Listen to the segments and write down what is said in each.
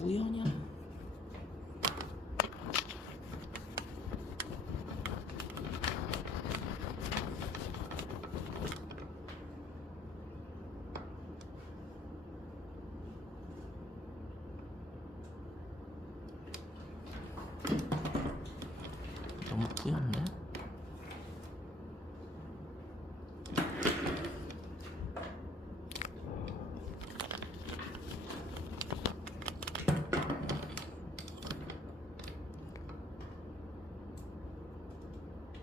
뿌여냐? 너무 뿌였네.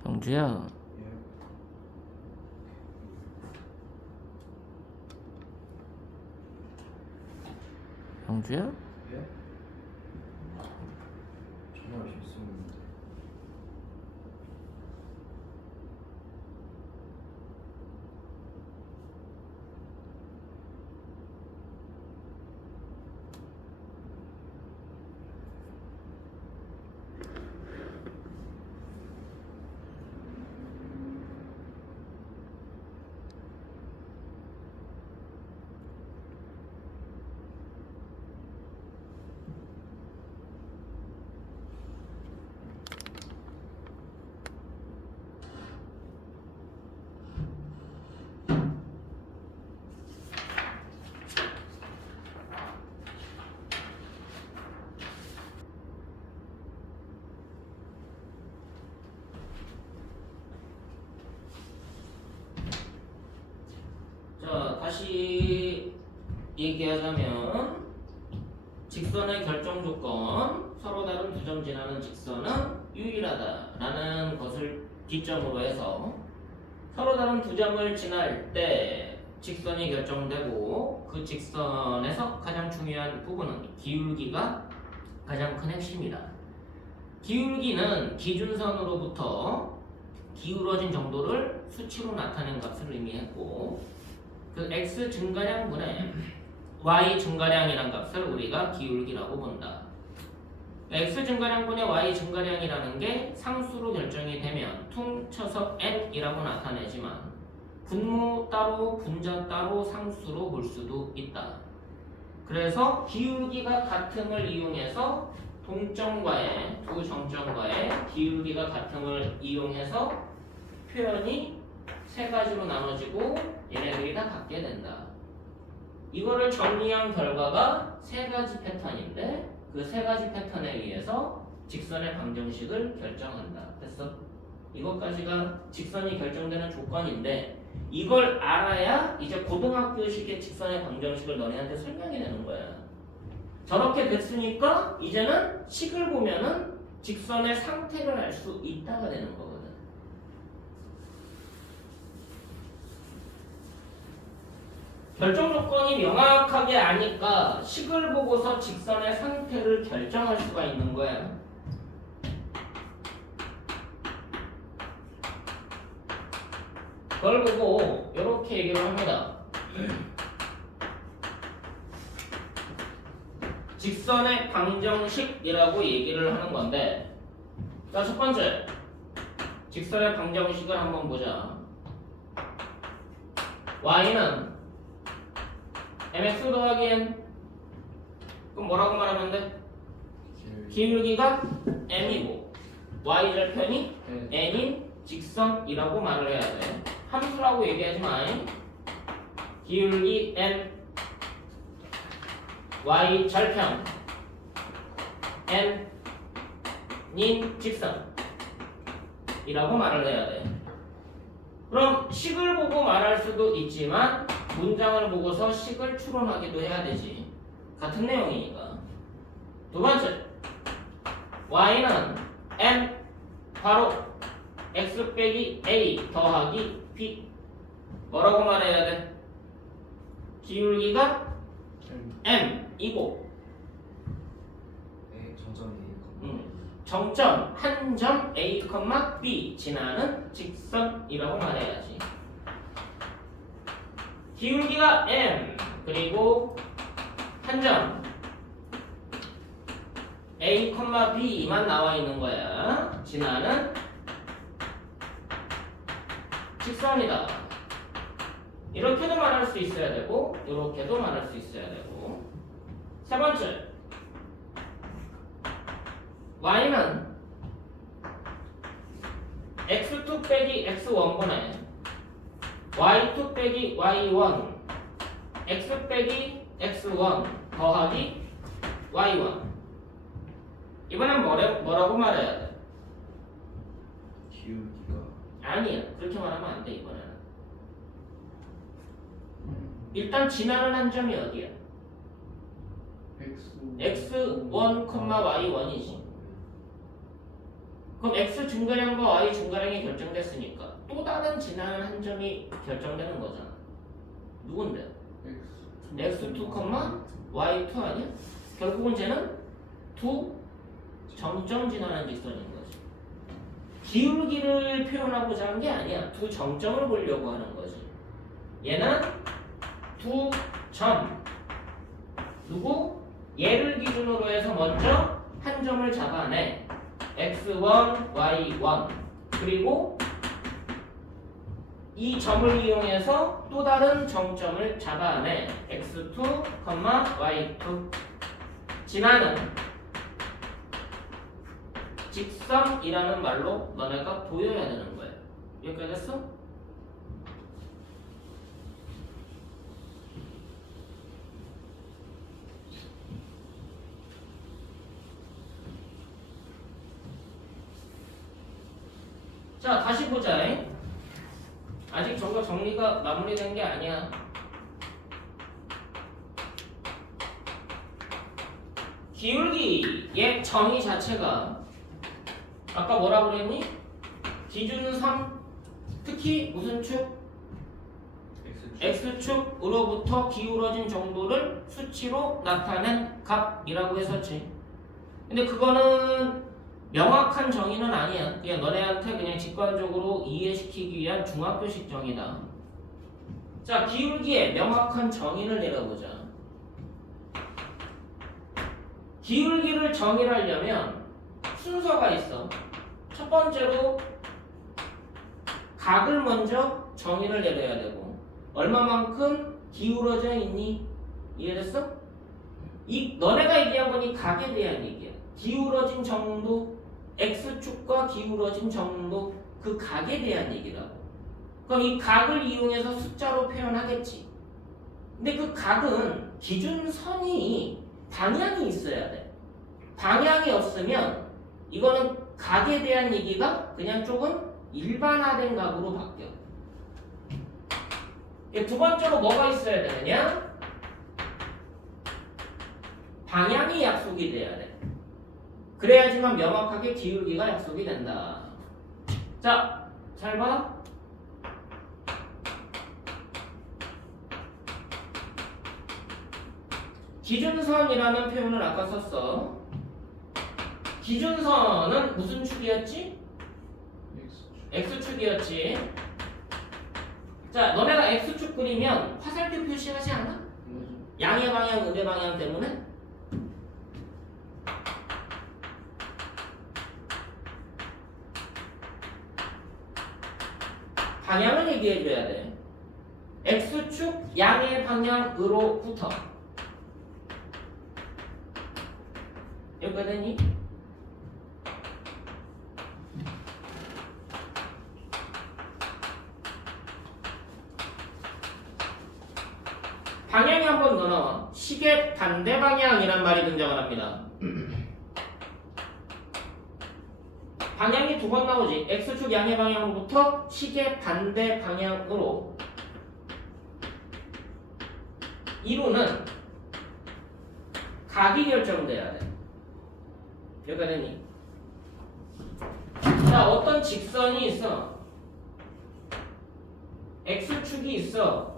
경주야, 경주야? 예? 정말 좋습니다. 자, 다시 얘기하자면 직선의 결정 조건, 서로 다른 두 점 지나는 직선은 유일하다라는 것을 기점으로 해서 서로 다른 두 점을 지날 때 직선이 결정되고 그 직선에서 가장 중요한 부분은 기울기가 가장 큰 핵심이다. 기울기는 기준선으로부터 기울어진 정도를 수치로 나타낸 값을 의미했고 그 x 증가량분의 y 증가량이라는 값을 우리가 기울기라고 본다. x 증가량분의 y 증가량이라는 게 상수로 결정이 되면 퉁쳐서 n이라고 나타내지만 분모 따로 분자 따로 상수로 볼 수도 있다. 그래서 기울기가 같음을 이용해서 동점과의 두 정점과의 기울기가 같음을 이용해서 표현이 세 가지로 나눠지고 얘네들이 다 같게 된다. 이거를 정리한 결과가 세 가지 패턴인데 그 세 가지 패턴에 의해서 직선의 방정식을 결정한다. 됐어? 이것까지가 직선이 결정되는 조건인데 이걸 알아야 이제 고등학교식의 직선의 방정식을 너네한테 설명이 되는 거야. 저렇게 됐으니까 이제는 식을 보면은 직선의 상태를 알 수 있다가 되는 거거든. 결정 조건이 명확하게 아니까 식을 보고서 직선의 상태를 결정할 수가 있는 거야. 그걸 보고 이렇게 얘기를 합니다. 직선의 방정식이라고 얘기를 하는 건데, 자, 첫 번째 직선의 방정식을 한번 보자. y는 mx 더하기 n. 그럼 뭐라고 말하면 돼? 기울기가 m이고 y절편이 n인 직선이라고 말을 해야 돼. 함수라고 얘기하지 마. 기울기 n y절편 n인 직선이라고 말을 해야 돼. 그럼 식을 보고 말할 수도 있지만 문장을 보고서 식을 추론하기도 해야 되지. 같은 내용이니까. 두 번째, y는 n 바로 x 빼기 a 더하기 b. 뭐라고 말해야 돼? 기울기가 m이고 정점 한 점 a, b 지나는 직선이라고 말해야지. 기울기가 m 그리고 한 점 a, b만 나와 있는 거야. 지나는 직선이다. 이렇게도 말할 수 있어야 되고 이렇게도 말할 수 있어야 되고. 세 번째, y는 x2 빼기 x1분의 y2 빼기 y1 x 빼기 x1 더하기 y1. 이번엔 뭐라고 말해야 돼? 기울기가 아니야, 그렇게 말하면 안 돼. 이번에는 일단 지나는 한 점이 어디야? x1, y1이지. 그럼 x 증가량과 y 증가량이 결정됐으니까 또 다른 지나는 한 점이 결정되는 거잖아. 누군데? x2, y2 아니야? 결국은 쟤는 두 정점 지나는 직선인 거지. 기울기를 표현하고자 한 게 아니야. 두 정점을 보려고 하는 거지. 얘는 두 점. 누구? 얘를 기준으로 해서 먼저 한 점을 잡아내. x1, y1. 그리고 이 점을 이용해서 또 다른 정점을 잡아내. x2, y2. 지나는 직선이라는 말로 너네가 보여야 되는 거야. 여기까지 됐어? 자, 다시 보자. 아직 저거 정리가 마무리된 게 아니야. 기울기의 정의 자체가 아까 뭐라고 그랬니? 기준선, 특히 무슨 축? X축으로부터 기울어진 정도를 수치로 나타낸 값이라고 했었지. 근데 그거는 명확한 정의는 아니야. 그냥 너네한테 그냥 직관적으로 이해시키기 위한 중학교식 정의다. 자, 기울기의 명확한 정의를 내려보자. 기울기를 정의하려면 순서가 있어. 첫 번째로 각을 먼저 정의를 내려야 되고, 얼마만큼 기울어져 있니? 이해됐어? 너네가 얘기한 건 이 각에 대한 얘기야. 기울어진 정도, X축과 기울어진 정도, 그 각에 대한 얘기라고. 그럼 이 각을 이용해서 숫자로 표현하겠지. 근데 그 각은 기준선이 방향이 있어야 돼. 방향이 없으면 이거는 각에 대한 얘기가 그냥 조금 일반화된 각으로 바뀌어. 두 번째로 뭐가 있어야 되느냐? 방향이 약속이 돼야 돼. 그래야지만 명확하게 기울기가 약속이 된다. 자, 잘 봐. 기준선이라는 표현을 아까 썼어. 기준선은 무슨 축이었지? X축이었지. 자, 너네가 X축 그리면 화살표 표시하지 않아? 양의 방향, 음의 방향 때문에? 방향을 얘기해줘야 돼. X축 양의 방향으로부터. 여기까지 되니? 방향이 한 번 더 나와. 시계 반대 방향이란 말이 등장을 합니다. 방향이 두 번 나오지. X축 양의 방향으로부터 시계 반대 방향으로. 이루는 각이 결정돼야 돼. 여기가 되니? 자, 어떤 직선이 있어. X축이 있어.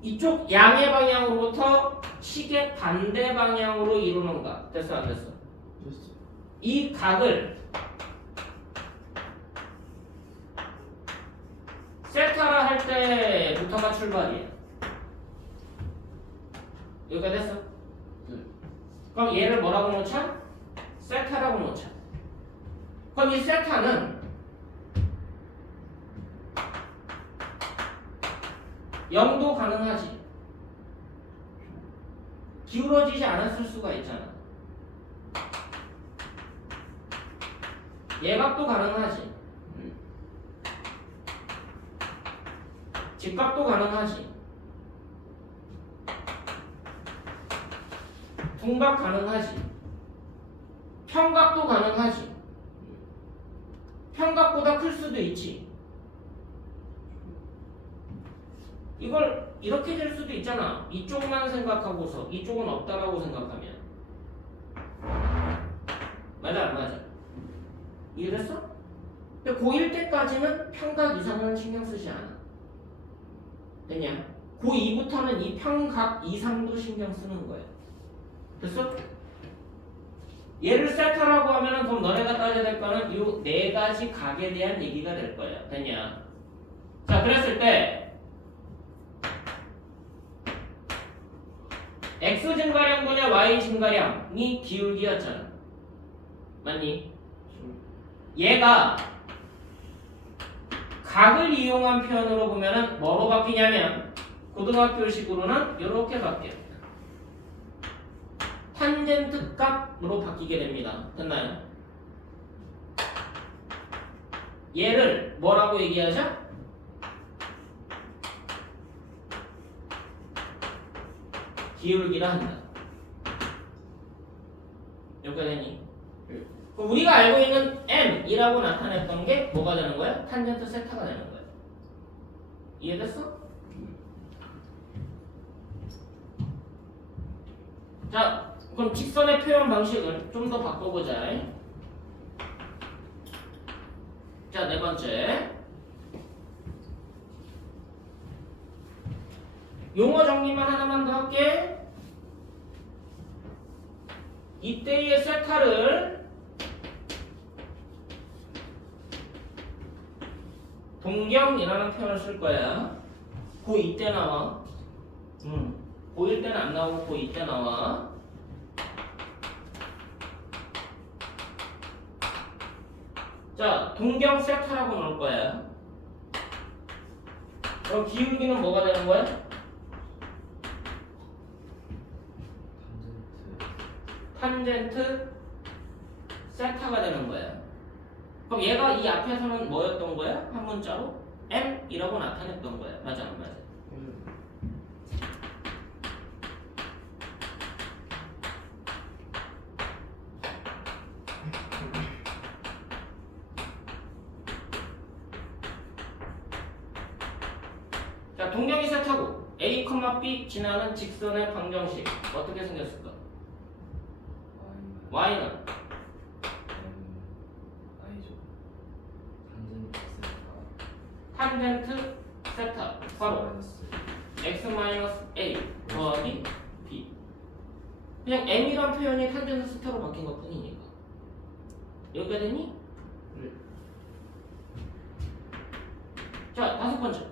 이쪽 양의 방향으로부터 시계 반대 방향으로 이루는 각. 됐어, 안 됐어? 됐어. 이 각을 세타라 할 때부터가 출발이야. 여기가 됐어? 네. 그럼 얘를 뭐라고 놓자? 세타라고 놓자. 그럼 이 세타는 0도 가능하지. 기울어지지 않았을 수가 있잖아. 예값도 가능하지. 직각도 가능하지. 둔각 가능하지. 평각도 가능하지. 평각보다 클 수도 있지. 이걸 이렇게 될 수도 있잖아. 이쪽만 생각하고서 이쪽은 없다라고 생각하면. 맞아 안 맞아? 이해됐어? 근데 고1 때까지는 평각 이상은 신경 쓰지 않아. 됐냐? 고2부터는 이 평각 이상도 신경 쓰는 거야. 됐어? 얘를 세타라고 하면은 그럼 너네가 따져야 될 거는 이 네 가지 각에 대한 얘기가 될 거야. 됐냐? 자, 그랬을 때 x 증가량분의 y 증가량이 기울기였잖아. 맞니? 얘가 각을 이용한 표현으로 보면은 뭐로 바뀌냐면 고등학교식으로는 이렇게 바뀌어. 탄젠트 값으로 바뀌게 됩니다. 됐나요? 얘를 뭐라고 얘기하죠? 기울기라 한다. 여기까지 되니? 그럼 우리가 알고 있는 m이라고 나타냈던 게 뭐가 되는 거야? 탄젠트 세타가 되는 거야. 이해됐어? 자, 그럼 직선의 표현 방식을 좀 더 바꿔보자. 자, 네 번째. 용어 정리만 하나만 더 할게. 이때의 세타를 동경이라는 표현을 쓸 거야. 고2 때 나와. 고1 때는 안 나오고 고2 때 나와. 자, 동경 세타라고 넣을 거야. 그럼 기울기는 뭐가 되는 거야? 탄젠트 세타가 되는 거야. 그럼 얘가 이 앞에서는 뭐였던 거야? 한 문자로 m이라고 나타냈던 거야. 맞아 안 맞아? 자, 동경이 세타고 A, B 지나는 직선의 방정식 어떻게 생겼을까? y는 아니죠. 탄젠트 세타 바로 x-a 더하기 b. 그냥 m이란 표현이 탄젠트 세타로 바뀐 것 뿐이니까. 여기가 되니? 자, 다섯 번째.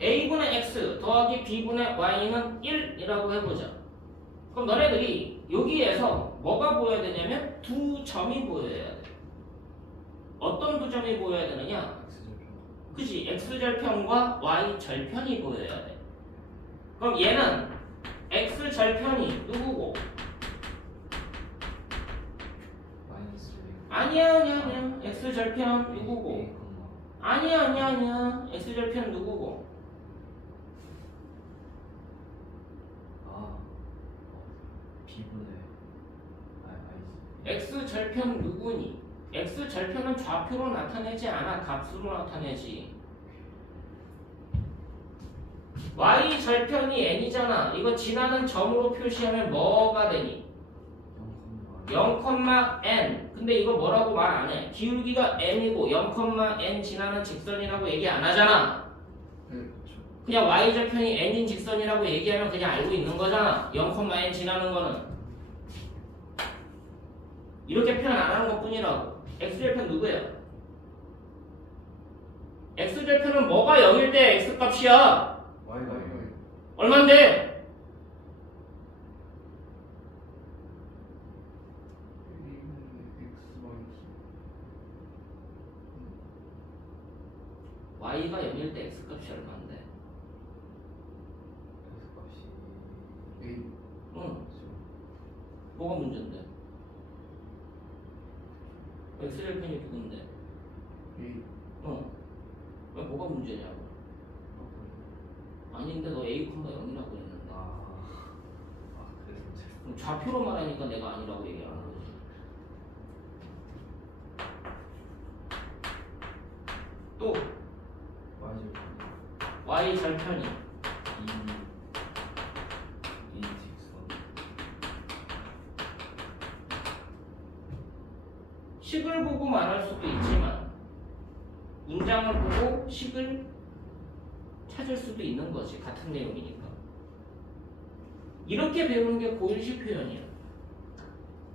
a분의 x 더하기 b분의 y는 1이라고 해보자. 그럼 너네들이 여기에서 뭐가 보여야 되냐면 두 점이 보여야 돼. 어떤 두 점이 보여야 되느냐? 그치, x절편과 y절편이 보여야 돼. 그럼 얘는 x절편이 누구고? 아니야 x절편 누구고? 아니야 x절편 누구고? x절편 누구니? x절편은 좌표로 나타내지 않아. 값으로 나타내지. y절편이 n이잖아. 이거 지나는 점으로 표시하면 뭐가 되니? 0,n. 근데 이거 뭐라고 말 안 해. 기울기가 n이고 0,n 지나는 직선이라고 얘기 안 하잖아. 그냥 y절편이 n인 직선이라고 얘기하면 그냥 알고 있는 거잖아. 0,n 지나는 거는. 이렇게 표현 안 하는 것 뿐이라고. x절편 누구예요? x절편은 뭐가 0일 때 x값이야? 얼만데? y가 0일 때 x값이 얼만데? 뭐가 문제인데? 엑스레이 펜이 누군데? A. 왜 뭐가 문제냐고. 아닌데 너 A, 0이라고 했는데. 그래서 제가 그럼 좌표로 말하니까 내가 아니라고 얘기하는 거지. 또 맞아요. Y 절편이 이 직선. 식을 보고 말할 수도 있지만 문장을 보고 식을 찾을 수도 있는 거지. 같은 내용이니까. 이렇게 배우는 게 고1식 표현이야.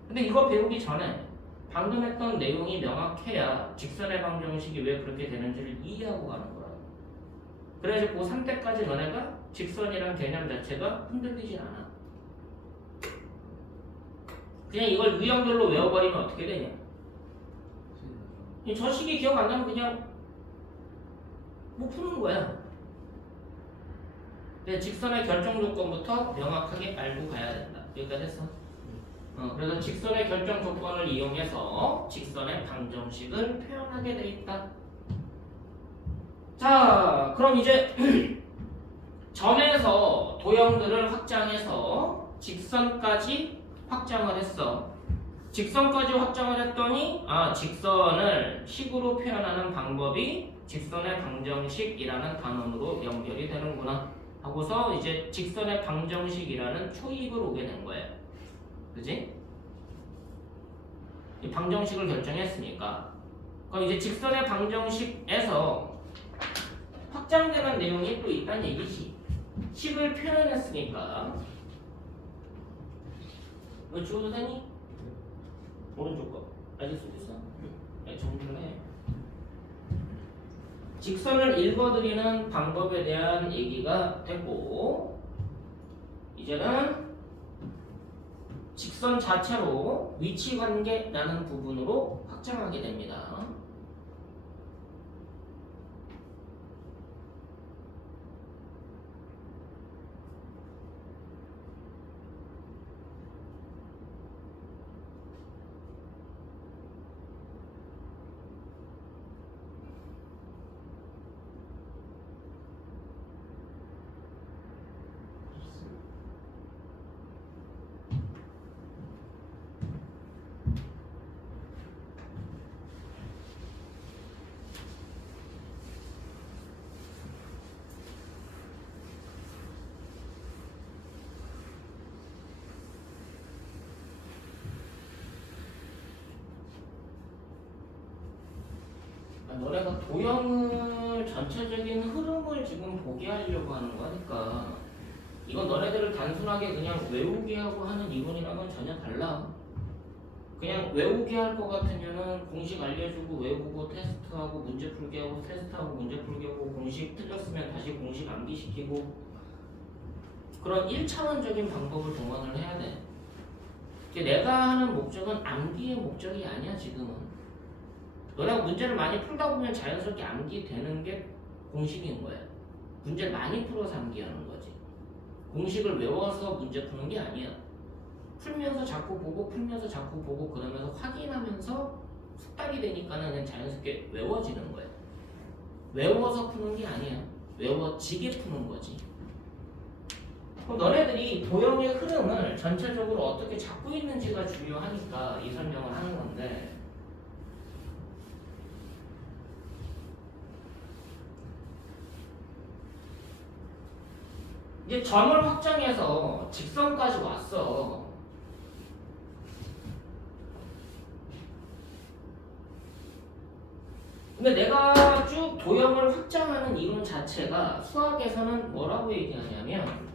근데 이거 배우기 전에 방금 했던 내용이 명확해야 직선의 방정식이 왜 그렇게 되는지를 이해하고 가는 거야. 그래야지 고3 때까지 너네가 직선이란 개념 자체가 흔들리진 않아. 그냥 이걸 유형별로 외워버리면 어떻게 되냐. 저 식이 기억 안 나면 그냥 뭐 푸는 거야. 근데 직선의 결정 조건부터 명확하게 알고 가야 된다. 여기까지 했어? 그래서 직선의 결정 조건을 이용해서 직선의 방정식을 표현하게 돼 있다. 자, 그럼 이제 점에서 도형들을 확장해서 직선까지 확장을 했어. 직선까지 확장을 했더니 직선을 식으로 표현하는 방법이 직선의 방정식이라는 단원으로 연결이 되는구나 하고서 이제 직선의 방정식이라는 초입을 오게 된 거예요. 그지? 이 방정식을 결정했으니까 그럼 이제 직선의 방정식에서 확장되는 내용이 또 있다는 얘기지. 식을 표현했으니까 너 지워도 되니? 오른쪽 거 알릴 수도 있어? 네, 정리를 해. 직선을 읽어드리는 방법에 대한 얘기가 됐고 이제는 직선 자체로 위치관계라는 부분으로 확장하게 됩니다. 너네가 도형을 전체적인 흐름을 지금 보게 하려고 하는 거니까 이건 너네들을 단순하게 그냥 외우게 하고 하는 이론이랑은 전혀 달라. 그냥 외우게 할 것 같으면은 공식 알려주고 외우고 테스트하고 문제 풀게 하고 테스트하고 문제 풀게 하고 공식 틀렸으면 다시 공식 암기시키고 그런 1차원적인 방법을 동원을 해야 돼. 내가 하는 목적은 암기의 목적이 아니야 지금은. 너네가 문제를 많이 풀다 보면 자연스럽게 암기되는 게 공식인 거야. 문제를 많이 풀어서 암기하는 거지. 공식을 외워서 문제 푸는 게 아니야. 풀면서 자꾸 보고 풀면서 자꾸 보고 그러면서 확인하면서 숙달이 되니까는 그냥 자연스럽게 외워지는 거야. 외워서 푸는 게 아니야. 외워지게 푸는 거지. 그럼 너네들이 도형의 흐름을 전체적으로 어떻게 잡고 있는지가 중요하니까 이 설명을 하는 건데 이제 점을 확장해서 직선까지 왔어. 근데 내가 쭉 도형을 확장하는 이론 자체가 수학에서는 뭐라고 얘기하냐면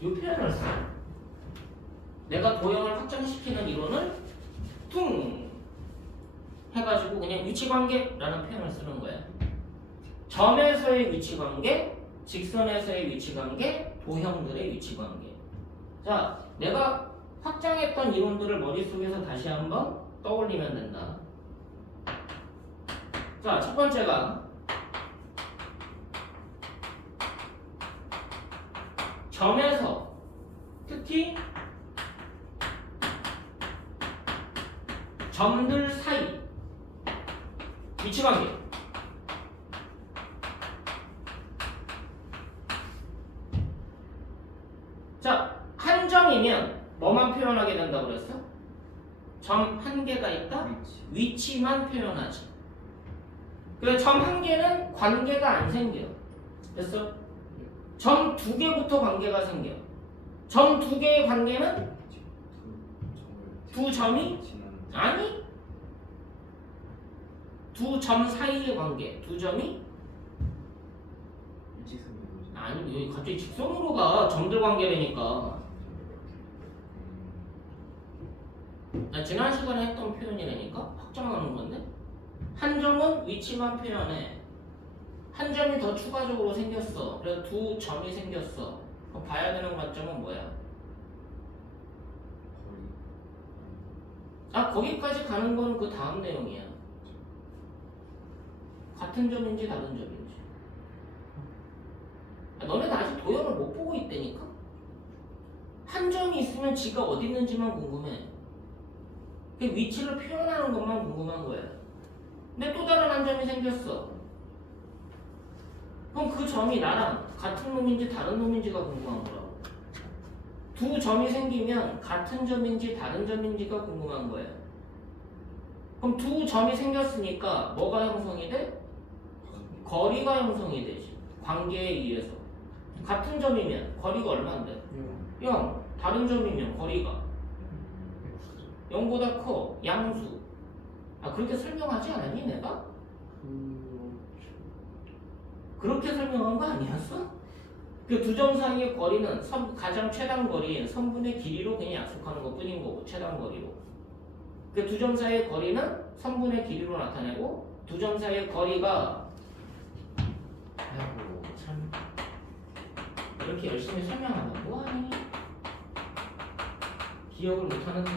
이 표현을 써. 내가 도형을 확장시키는 이론을 퉁 해가지고 그냥 위치관계라는 표현을 쓰는 거야. 점에서의 위치관계, 직선에서의 위치관계, 도형들의 위치관계. 자, 내가 확장했던 이론들을 머릿속에서 다시 한번 떠올리면 된다. 자, 첫 번째가 점에서 특히 점들 사이 위치관계. 자, 한 점이면 뭐만 표현하게 된다고 그랬어? 점 한 개가 있다? 위치. 위치만 표현하지. 그래, 점 한 개는 관계가 안 생겨. 됐어? 점 두 개부터 관계가 생겨. 점 두 개의 관계는 두 점이? 아니, 두 점 사이의 관계. 두 점이? 일직선이 뭐지? 아니, 여기 갑자기 직선으로 가. 점들 관계라니까. 나 지난 시간에 했던 표현이라니까? 확장하는 건데? 한 점은 위치만 표현해. 한 점이 더 추가적으로 생겼어. 그래서 두 점이 생겼어. 그럼 봐야 되는 관점은 뭐야? 거리. 아, 거기까지 가는 거는 그 다음 내용이야. 같은 점인지 다른 점인지. 아, 너네는 아직 도형을 못 보고 있다니까? 한 점이 있으면 지가 어디 있는지만 궁금해. 그 위치를 표현하는 것만 궁금한 거야. 근데 또 다른 한 점이 생겼어. 그럼 그 점이 나랑 같은 놈인지 다른 놈인지가 궁금한 거라고. 두 점이 생기면 같은 점인지 다른 점인지가 궁금한 거야. 그럼 두 점이 생겼으니까 뭐가 형성이 돼? 거리가 형성이 되지. 관계에 의해서. 같은 점이면 거리가 얼마인데? 0. 다른 점이면 거리가 0보다 커. 양수. 아, 그렇게 설명하지 않았니 내가? 그렇게 설명한 거 아니었어? 그 두 점 사이의 거리는 가장 최단 거리인 선분의 길이로 그냥 약속하는 것 뿐인 거고, 최단 거리로. 그 두 점 사이의 거리는 선분의 길이로 나타내고, 두 점 사이의 거리가 아이고 참 이렇게 열심히 설명하면 뭐하니? 기억을 못하는데.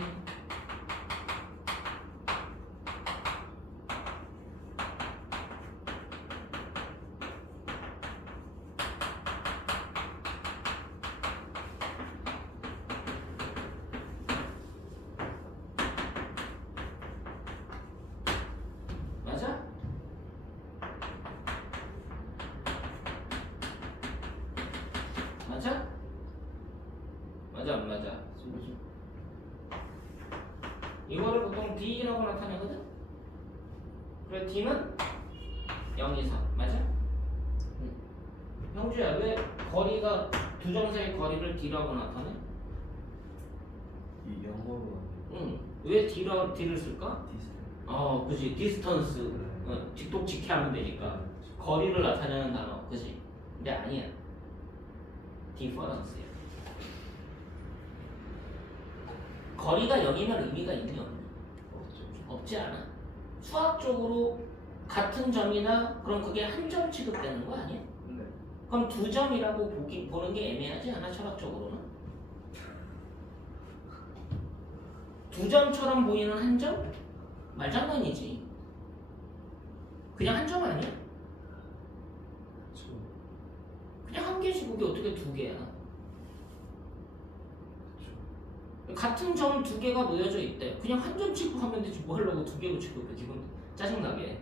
맞아? 맞아? 맞아 안 맞아? 이거를 보통 D라고 나타내거든? 그래 D는 0 이상 맞아? 형주야 왜 거리가 두 점 사이 거리를 D라고 나타내? 이 영어로 응. 왜 D를 쓸까? 디스턴스. 그지 디스턴스. 직독직해 하면 되니까 거리를 나타내는 단어 그지? 근데 아니야. 디퍼런스야. 거리가 0이면 의미가 있니 없니? 없지 않아. 수학적으로 같은 점이나 그럼 그게 한 점 취급되는 거 아니야? 네. 그럼 두 점이라고 보는 게 애매하지 않아 철학적으로는? 두 점처럼 보이는 한 점? 말장난이지. 그냥 한 점 아니야? 그냥 한 개씩 그게 어떻게 두 개야? 같은 점 두 개가 놓여져 있대. 그냥 한 점 취급하면 되지 뭐 하려고 두 개로 취급해. 기분 짜증나게.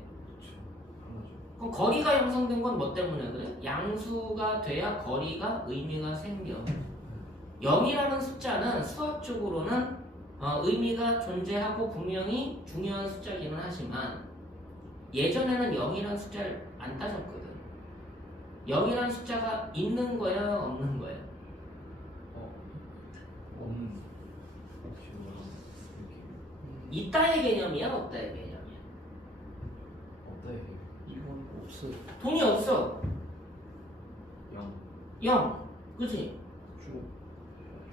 그럼 거리가 형성된 건 뭐 때문에 그래? 양수가 돼야 거리가 의미가 생겨. 0이라는 숫자는 수학적으로는 의미가 존재하고 분명히 중요한 숫자기는 하지만 예전에는 0이라는 숫자를 안 따졌거든. 0이라는 숫자가 있는 거야 없는 거야? 없는. 있다의 개념이야 없다의 개념이야? 없다 이게. 이건 없어요. 돈이 없어. 0. 0. 그치? 쭉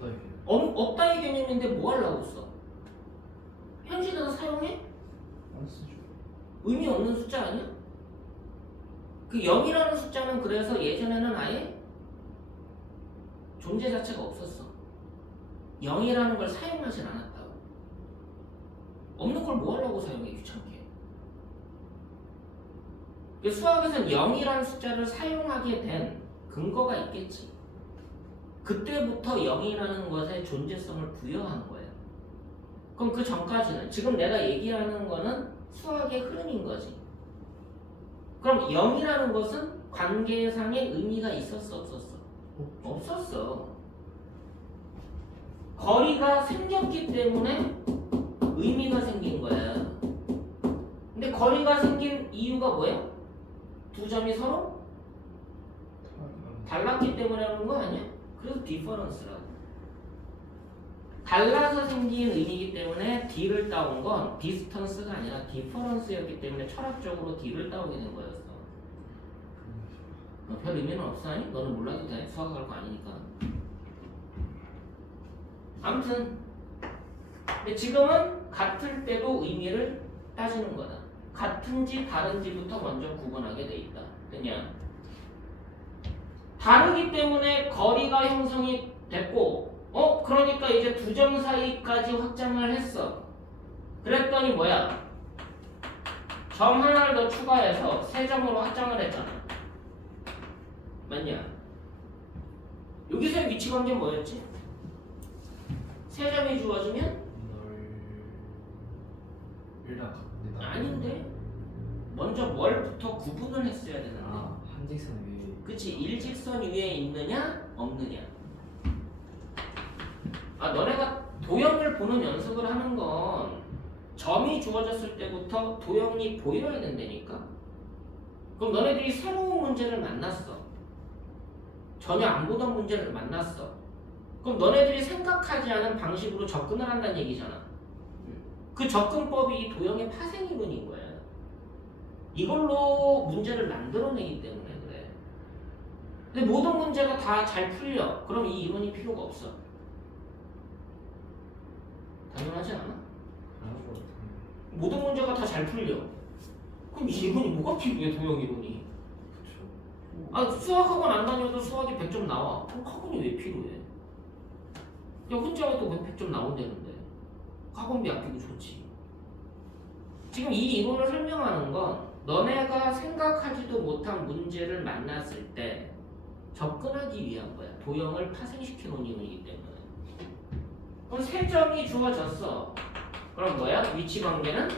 없다 이게. 없다의 개념인데 뭐 하려고 써? 현실에서 사용해? 안 쓰죠. 의미 없는 숫자 아니야? 그 0이라는 숫자는 그래서 예전에는 아예 존재 자체가 없었어. 0이라는 걸 사용하진 않았다고. 없는 걸 뭐 하려고 사용해 귀찮게. 수학에서는 0이라는 숫자를 사용하게 된 근거가 있겠지. 그때부터 0이라는 것에 존재성을 부여한 거예요. 그럼 그 전까지는 지금 내가 얘기하는 거는 수학의 흐름인 거지. 그럼 0이라는 것은 관계상의 의미가 있었어 없었어? 없었어. 거리가 생겼기 때문에 의미가 생긴 거야. 근데 거리가 생긴 이유가 뭐야? 두 점이 서로 달랐기 때문에 하는 거 아니야? 그래서 디퍼런스라고. 달라서 생긴 의미이기 때문에 D를 따온 건 디스턴스가 아니라 디퍼런스였기 때문에 철학적으로 D를 따오게 된 거였어. 별 의미는 없어. 아니? 너는 몰라도 돼. 수학할 거 아니니까. 아무튼 근데 지금은 같을 때도 의미를 따지는 거다. 같은지 다른지부터 먼저 구분하게 돼 있다. 그냥 다르기 때문에 거리가 형성이 됐고 그러니까 이제 두 점 사이까지 확장을 했어. 그랬더니 뭐야? 점 하나를 더 추가해서 세 점으로 확장을 했잖아. 맞냐? 여기서의 위치관계 뭐였지? 세 점이 주어지면? 아닌데? 먼저 뭘부터 구분을 했어야 되는데. 한직선 위에. 그치? 일직선 위에 있느냐 없느냐. 너네가 도형을 보는 연습을 하는 건 점이 주어졌을 때부터 도형이 보여야 된다니까. 그럼 너네들이 새로운 문제를 만났어. 전혀 안 보던 문제를 만났어. 그럼 너네들이 생각하지 않은 방식으로 접근을 한다는 얘기잖아. 그 접근법이 이 도형의 파생이론인 거야. 이걸로 문제를 만들어내기 때문에 그래. 근데 모든 문제가 다 잘 풀려. 그럼 이 이론이 필요가 없어. 당연하지 않아? 모든 문제가 다 잘 풀려. 그럼 이 이론이 뭐가 필요해, 도형 이론이? 수학학원 안 다녀도 수학이 100점 나와. 그럼 학원이 왜 필요해? 야, 혼자 와도 100점 나온다는데. 학원비 아끼고 좋지. 지금 이 이론을 설명하는 건 너네가 생각하지도 못한 문제를 만났을 때 접근하기 위한 거야. 도형을 파생시켜 놓은 이론이기 때문에. 그럼 세 점이 주어졌어. 그럼 뭐야? 위치 관계는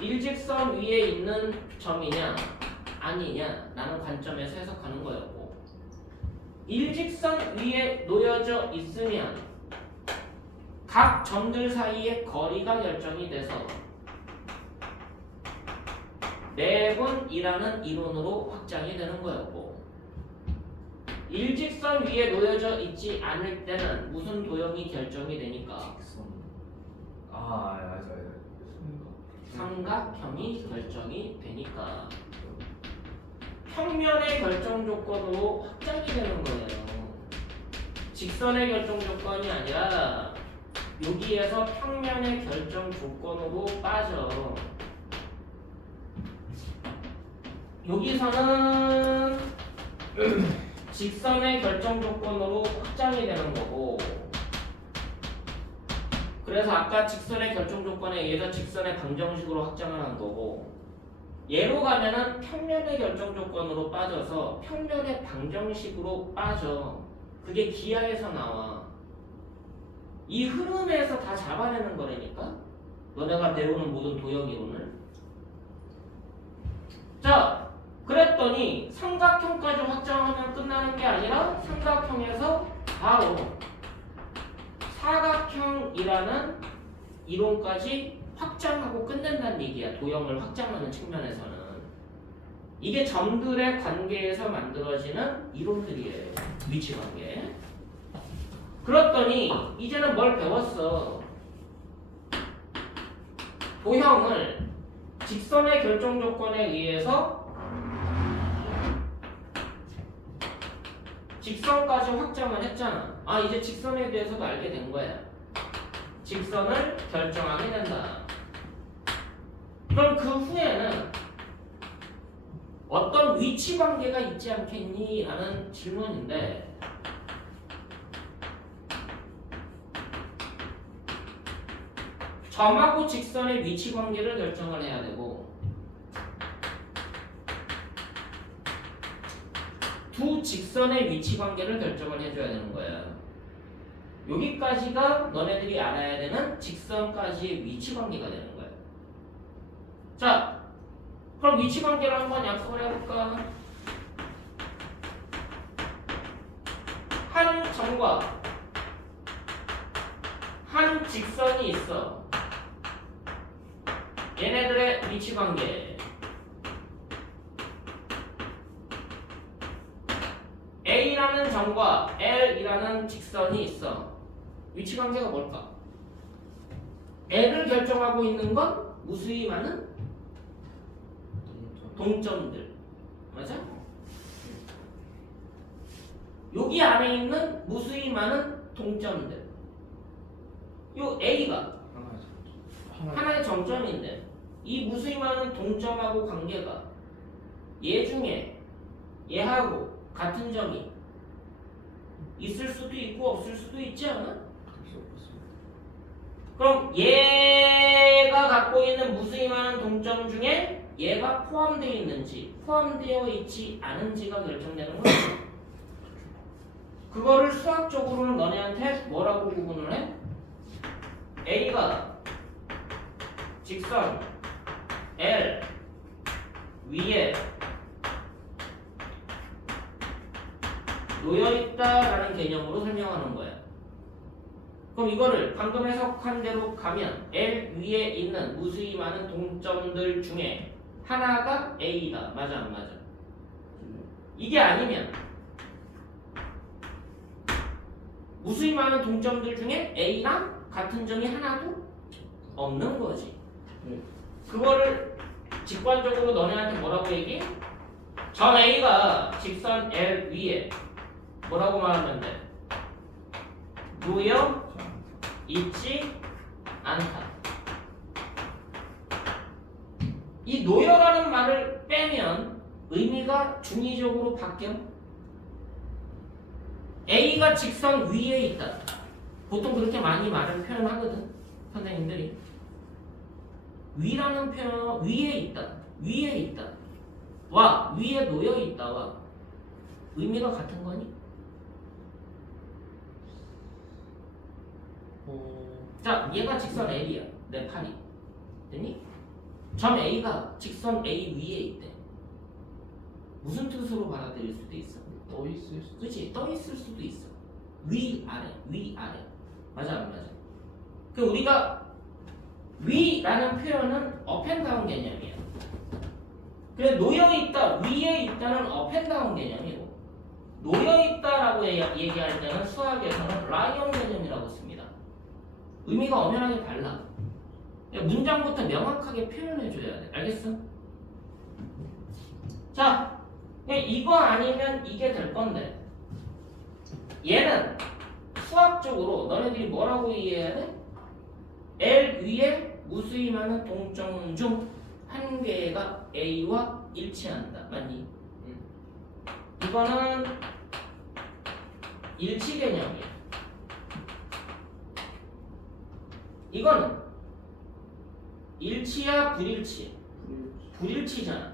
일직선 위에 있는 점이냐 아니냐 라는 관점에서 해석하는 거였고, 일직선 위에 놓여져 있으면 각 점들 사이의 거리가 결정이 돼서 내분이라는 이론으로 확장이 되는 거였고, 일직선 위에 놓여져 있지 않을 때는 무슨 도형이 결정이 되니까 알죠. 삼각형이 결정이 되니까 평면의 결정 조건으로 확장이 되는 거예요. 직선의 결정 조건이 아니라 여기에서 평면의 결정 조건으로 빠져. 여기서는 직선의 결정 조건으로 확장이 되는 거고, 그래서 아까 직선의 결정 조건에 의해서 직선의 방정식으로 확장을 한 거고, 얘로 가면은 평면의 결정 조건으로 빠져서 평면의 방정식으로 빠져. 그게 기하에서 나와. 이 흐름에서 다 잡아내는 거라니까? 너네가 배우는 모든 도형 이론을. 자, 그랬더니 삼각형까지 확장하면 끝나는 게 아니라 삼각형에서 바로 사각형이라는 이론까지 확장하고 끝낸다는 얘기야. 도형을 확장하는 측면에서는. 이게 점들의 관계에서 만들어지는 이론들이에요. 위치 관계. 그랬더니 이제는 뭘 배웠어? 도형을 직선의 결정 조건에 의해서 직선까지 확장을 했잖아. 이제 직선에 대해서도 알게 된 거야. 직선을 결정하게 된다. 그럼 그 후에는 어떤 위치 관계가 있지 않겠니? 라는 질문인데, 점하고 직선의 위치 관계를 결정을 해야 되고, 두 직선의 위치 관계를 결정을 해줘야 되는 거야. 여기까지가 너네들이 알아야 되는 직선까지의 위치 관계가 되는 거야. 자, 그럼 위치 관계를 한번 약속을 해볼까? 한 점과 한 직선이 있어. 얘네들의 위치 관계. A라는 점과 L이라는 직선이 있어. 위치 관계가 뭘까? L을 결정하고 있는 건 무수히 많은 동점들. 맞아? 여기 안에 있는 무수히 많은 동점들. 요 A가 하나의 정점인데 이 무수히 많은 동점하고 관계가 얘 중에 얘하고 같은 점이 있을 수도 있고 없을 수도 있지 않아? 그럼 얘가 갖고 있는 무수히 많은 동점 중에 얘가 포함되어 있는지 포함되어 있지 않은지가 결정되는 거야. 그거를 수학적으로는 너네한테 뭐라고 구분을 해? A가 직선 L 위에 놓여있다라는 개념으로 설명하는 거야. 그럼 이거를 방금 해석한 대로 가면 L 위에 있는 무수히 많은 동점들 중에 하나가 A다. 맞아 안 맞아? 이게 아니면 무수히 많은 동점들 중에 A랑 같은 점이 하나도 없는 거지. 그거를 직관적으로 너네한테 뭐라고 얘기해? 점 A가 직선 L 위에 뭐라고 말하면 돼? 놓여 있지 않다. 이 놓여라는 말을 빼면 의미가 중의적으로 바뀌어. A가 직선 위에 있다. 보통 그렇게 많이 말을 표현하거든 선생님들이. 위라는 표현, 위에 있다, 위에 있다 와 위에 놓여 있다와 의미가 같은 거니? 자, 얘가 직선 L이야. 내 팔이. 됐니? 점 A가 직선 A 위에 있대. 무슨 뜻으로 받아들일 수도 있어? 떠 있을 수도. 그렇지, 떠 있을 수도 있어. 위 아래, 위 아래. 맞아 안 맞아? 그 우리가 위라는 표현은 업앤다운 개념이야. 그래 놓여 있다, 위에 있다는 업앤다운 개념이고, 놓여 있다라고 얘기할 때는 수학에서는 라이언 개념이라고 씁니다. 의미가 엄연하게 달라. 문장부터 명확하게 표현해줘야 돼. 알겠어? 자, 이거 아니면 이게 될 건데, 얘는 수학적으로 너네들이 뭐라고 이해해야 돼? L 위에 무수히 많은 동점 중 한 개가 A와 일치한다. 맞니? 이거는 일치 개념이야. 이거는 일치야 불일치야? 불일치잖아.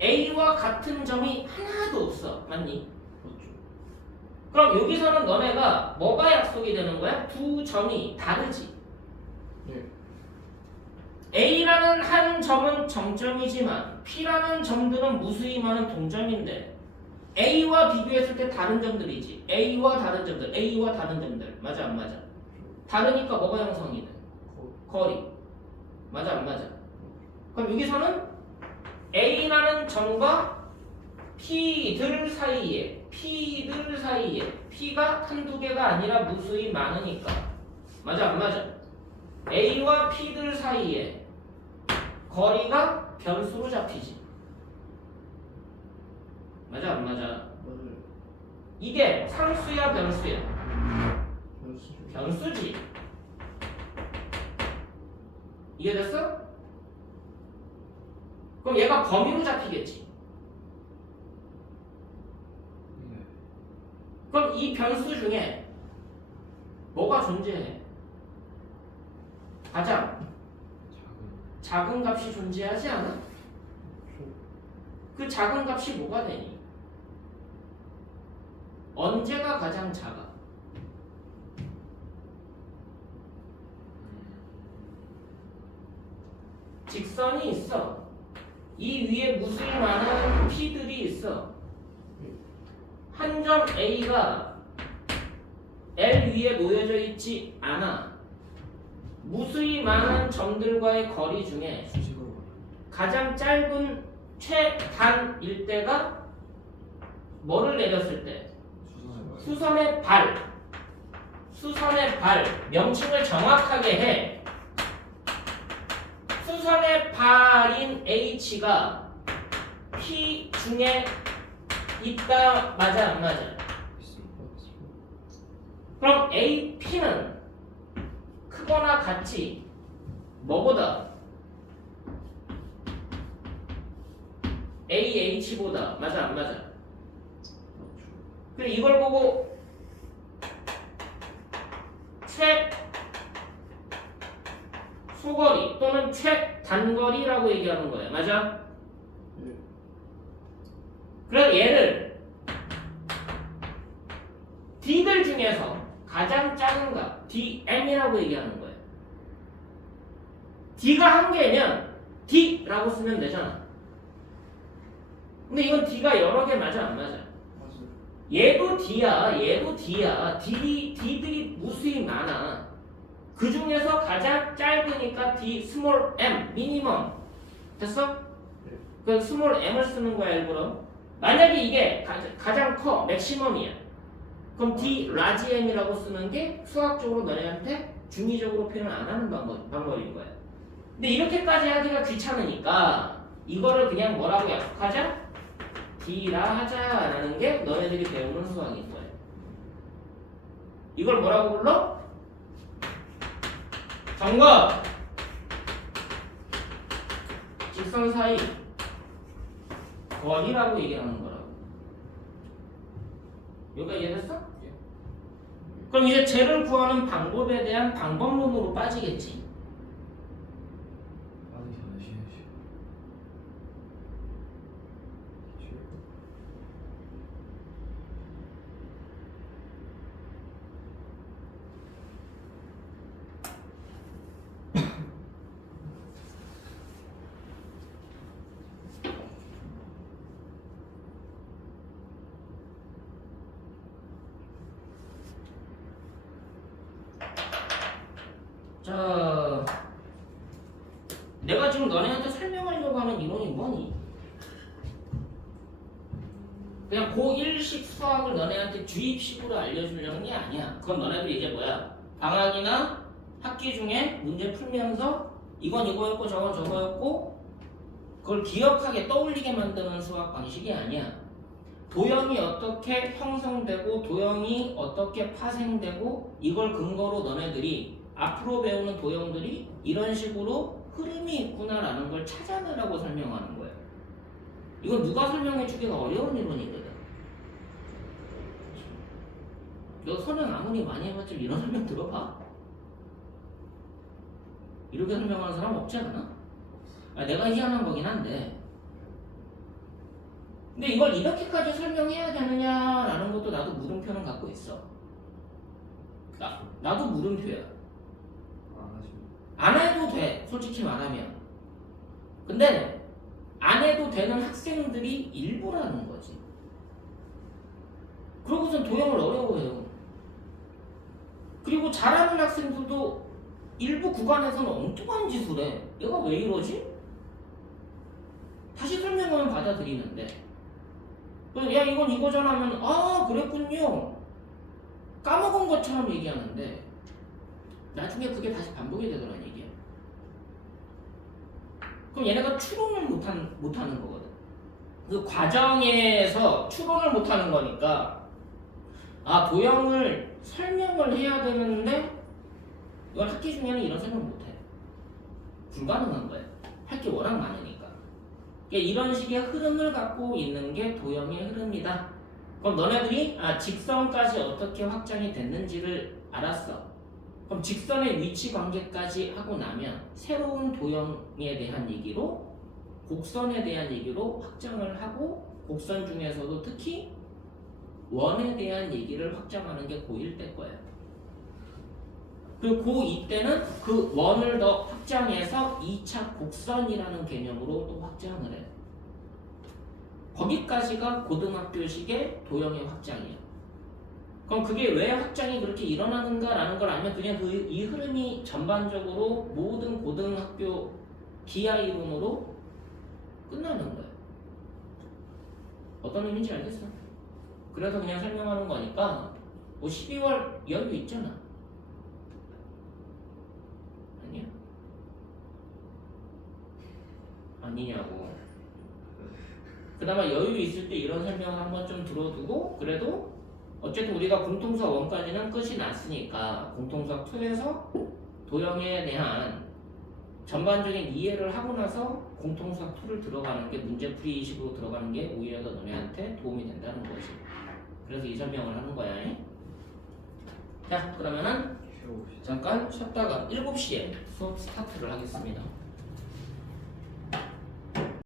A와 같은 점이 하나도 없어. 맞니? 그렇죠. 그럼 여기서는 너네가 뭐가 약속이 되는 거야? 두 점이 다르지. 네. A라는 한 점은 정점이지만 P라는 점들은 무수히 많은 동점인데 A와 비교했을 때 다른 점들이지. A와 다른 점들, A와 다른 점들. 맞아 안 맞아? 다르니까 뭐가 형성이 돼? 거리. 맞아 안 맞아? 그럼 여기서는 A라는 점과 P들 사이에 P가 한두 개가 아니라 무수히 많으니까 맞아 안 맞아? A와 P들 사이에 거리가 변수로 잡히지. 맞아 안 맞아? 맞아요. 이게 상수야 변수야? 변수죠. 변수지. 이해됐어? 그럼 얘가 범위로 잡히겠지. 그럼 이 변수 중에 뭐가 존재해? 가장 작은 값이 존재하지 않아? 그 작은 값이 뭐가 되니? 언제가 가장 작아? 직선이 있어. 이 위에 무수히 많은 P들이 있어. 한 점 A가 L 위에 놓여져 있지 않아. 무수히 많은 점들과의 거리 중에 수식으로 가장 짧은 최단일 때가 뭐를 내렸을 때? 수선을 봐요. 수선의 발. 명칭을 정확하게 해. 수선의 발인 H가 P 중에 있다. 맞아 안 맞아? 있습니다. 그럼 AP는 크거나 같이 뭐보다? AH보다 맞아 안 맞아? 그래 이걸 보고 최소거리 또는 최단거리라고 얘기하는 거야. 맞아? 네. 그럼 얘를 D들 중에서 가장 작은가 DM이라고 얘기하는 거예요. D가 한 개면 D라고 쓰면 되잖아. 근데 이건 D가 여러 개 맞아 안 맞아? 맞아요. 얘도 D야, 얘도 D야. D들이 무수히 많아. 그 중에서 가장 짧으니까 D 스몰 m 미니멈. 됐어? 그 스몰 m을 쓰는 거야 일부러. 만약에 이게 가장 커 맥시멈이야. 그럼 D 라지 m이라고 쓰는 게 수학적으로 너네한테 중의적으로 표현 안 하는 방법인 거야. 근데 이렇게까지 하기가 귀찮으니까 이거를 그냥 뭐라고 약속하자? D라 하자라는 게 너네들이 배우는 수학인 거예요. 이걸 뭐라고 불러? 점거 직선 사이 거리라고 얘기하는 거라고. 여기가 이해됐어? 예. 그럼 이제 쟤를 구하는 방법에 대한 방법론으로 빠지겠지. 빠르게 하시지. 자, 내가 지금 너네한테 설명하려고 하는 이론이 뭐니? 그냥 고1식 수학을 너네한테 주입식으로 알려주려는 게 아니야. 그건 너네들이 이제 뭐야? 방학이나 학기 중에 문제 풀면서 이건 이거였고 저건 저거였고 그걸 기억하게 떠올리게 만드는 수학 방식이 아니야. 도형이 어떻게 형성되고 도형이 어떻게 파생되고 이걸 근거로 너네들이 앞으로 배우는 도형들이 이런 식으로 흐름이 있구나라는 걸 찾아내라고 설명하는 거예요. 이건 누가 설명해 주기가 어려운 이론이거든. 너 설명 아무리 많이 해봤자 이런 설명 들어봐? 이렇게 설명하는 사람 없지 않아? 내가 희한한 거긴 한데. 근데 이걸 이렇게까지 설명해야 되느냐라는 것도 나도 물음표는 갖고 있어. 나도 물음표야. 안 하시면 안 해도 돼, 솔직히 말하면. 근데 안 해도 되는 학생들이 일부라는 거지. 그러고선 도형을 어려워해요. 그리고 잘하는 학생들도 일부 구간에서는 엉뚱한 짓을 해. 얘가 왜 이러지? 다시 설명하면 받아들이는데. 그래서 야 이건 이거잖아 하면 아 그랬군요. 까먹은 것처럼 얘기하는데 나중에 그게 다시 반복이 되더란 얘기야. 그럼 얘네가 추론을 못하는 거거든. 그 과정에서 추론을 못하는 거니까 아 도형을 설명을 해야 되는데 이건 학기 중에는 이런 설명 못해. 불가능한 거야. 할 게 워낙 많으니까. 그러니까 이런 식의 흐름을 갖고 있는 게 도형의 흐름이다. 그럼 너네들이 직선까지 어떻게 확장이 됐는지를 알았어. 그럼 직선의 위치 관계까지 하고 나면 새로운 도형에 대한 얘기로 곡선에 대한 얘기로 확장을 하고 곡선 중에서도 특히 원에 대한 얘기를 확장하는 게 고1 때 거예요. 그리고 고2 때는 그 원을 더 확장해서 2차 곡선이라는 개념으로 또 확장을 해요. 거기까지가 고등학교식의 도형의 확장이에요. 그럼 그게 왜 확장이 그렇게 일어나는가라는 걸 알면 그냥 이 흐름이 전반적으로 모든 고등학교 기하 이론으로 끝나는 거예요. 어떤 의미인지 알겠어? 그래서 그냥 설명하는 거니까 뭐 12월 여유 있잖아. 아니야? 아니냐고. 그나마 여유 있을 때 이런 설명을 한번 좀 들어두고 그래도 어쨌든 우리가 공통수학 1까지는 끝이 났으니까 공통수학 2에서 도형에 대한 전반적인 이해를 하고 나서 공통수학 2를 들어가는 게 문제풀이 식으로 들어가는 게 오히려 더 너네한테 도움이 된다는 거지. 그래서 이 설명을 하는 거야. 자, 그러면은 쉬어봅시다. 잠깐 쉬었다가 7시에 수업 스타트를 하겠습니다.